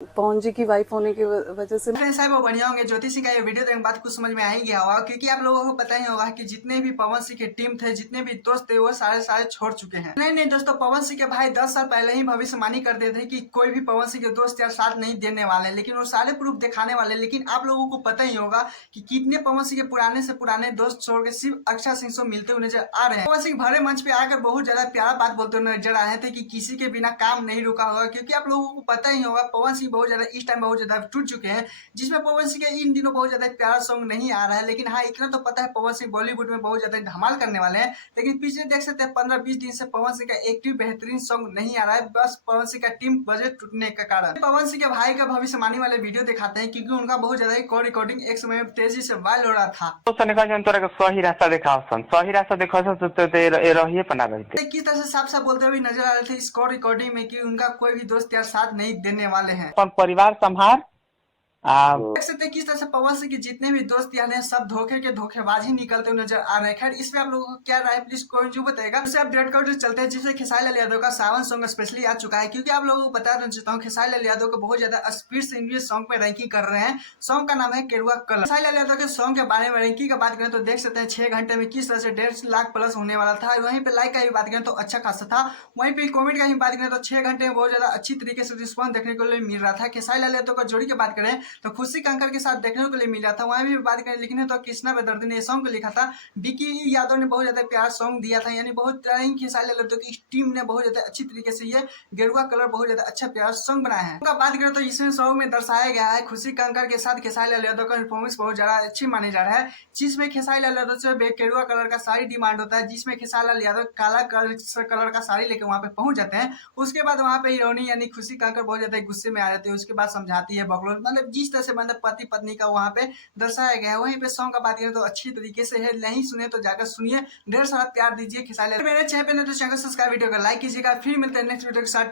पवन जी की वाइफ होने की वजह से। फ्रेंड्स साहब वो बढ़िया होंगे। ज्योति सिंह का ये वीडियो देखने के बाद कुछ समझ में आ ही गया होगा, क्योंकि आप लोगों को पता ही होगा कि जितने भी पवन सिंह के टीम थे, जितने भी दोस्त थे, वो सारे छोड़ चुके हैं। नहीं दोस्तों, पवन सिंह के भाई 10 साल पहले ही भविष्यवाणी कर देते थे कि कोई भी पवन सिंह के दोस्त यार साथ नहीं देने वाले, लेकिन वो सारे प्रूफ दिखाने वाले। लेकिन आप लोगों को पता ही होगा कि कितने पवन सिंह के पुराने से पुराने दोस्त छोड़ के सिर्फ अक्षय सिंह से मिलते हुए नजर आ रहे हैं। पवन सिंह भरे मंच पे आकर बहुत ज्यादा प्यारा बात बोलते हुए नजर आए थे कि किसी के बिना काम नहीं रुका होगा, क्योंकि आप लोगों को पता ही होगा पवन सिंह बहुत ज्यादा इस टाइम बहुत ज्यादा टूट चुके हैं, जिसमें पवन सिंह का इन दिनों बहुत ज्यादा प्यारा सॉन्ग नहीं आ रहा है। लेकिन हाँ, इतना तो पता है पवन सिंह बॉलीवुड में बहुत ज्यादा धमाल करने वाले हैं। लेकिन पिछले देख सकते हैं 15-20 दिन से पवन सिंह का एक भी बेहतरीन सॉन्ग नहीं आ रहा है, बस पवन सिंह का टीम बजट टूटने के कारण। पवन सिंह के भाई का भविष्यवाणी वाले वीडियो दिखाते हैं, क्योंकि उनका बहुत ज्यादा कॉल रिकॉर्डिंग एक समय में तेजी से वायरल हो रहा था। तो तोरा के सही रास्ता देखाओ सही रास्ता देखाओ तो रहिए पना रहते। किस तरह से साफ साफ बोलते हुए नजर आ रहे थे इस कॉल रिकॉर्डिंग में कि उनका कोई भी दोस्त यार साथ नहीं देने वाले हैं। परिवार संभार देख सकते हैं किस तरह से पवन सिंह के जितने भी दोस्त यार हैं सब धोखे के धोखेबाज ही निकलते हुए नजर आ रहे हैं। खैर इसमें आप लोगों को क्या राय प्लीज कमेंट जो बताएगा। उससे अपडेट कर चलते हैं, जिससे खेसारी लाल यादव का सावन सॉन्ग स्पेशली आ चुका है, क्योंकि आप लोगों को बता देना हूँ खेसारी लाल यादव को बहुत ज्यादा स्पीड से इंग्लिश सॉन्ग पे रैंकिंग कर रहे हैं। सॉन्ग का नाम है केरुआ कलर। खेसारी लाल यादव के सॉन्ग के बारे में रैंकिंग की बात करें तो देख सकते हैं 6 घंटे में किस तरह से 1.5 लाख प्लस होने वाला था। वहीं पे लाइक का भी बात करें तो अच्छा खासा था। वहीं पे कॉमेंट का ही बात करें तो 6 घंटे में बहुत ज्यादा अच्छी तरीके से रिस्पॉन्स देखने को मिल रहा था। खेसारी लाल यादव का जोड़ी की बात करें तो खुशी कंकर के साथ देखने को लिए मिला था। वहाँ भी बात करें लिखने तो कृष्णा बेदर्दी ने सॉन्ग को लिखा था। विकी यादव ने बहुत ज्यादा प्यार सॉन्ग दिया था, यानी बहुत खेसारी लाल यादव की टीम ने बहुत ज्यादा अच्छी तरीके से ये गेरुआ कलर बहुत ज्यादा अच्छा प्यार सॉन्ग बनाया है। उनका बात करें तो इसमें सॉन्ग में दर्शाया गया है खुशी कंकर के साथ खेसारी लाल यादव का परफॉर्मेंस बहुत ज्यादा अच्छी माने जा रहा है, जिसमें खेसारी लाल यादव से गेरुआ कलर का साड़ी डिमांड होता है, जिसमें खेसारी लाल यादव काला कलर का साड़ी लेकर वहाँ पे पहुंच जाते हैं। उसके बाद वहाँ पे हीरोनी यानी खुशी कंकर बहुत ज्यादा गुस्से में आ जाते हैं। उसके बाद समझाती है बकलोल, मतलब जिस तरह से मतलब पति पत्नी का वहाँ पे दर्शाया गया है। वहीं पे सॉन्ग का बात करें तो अच्छी तरीके से है, नहीं सुने तो जाकर सुनिए। ढेर सारा प्यार दीजिए खेसारी लाल। मेरे चैनल पे नहीं तो चैनल सब्सक्राइब, वीडियो को लाइक कीजिएगा। फिर मिलते हैं नेक्स्ट वीडियो के साथ।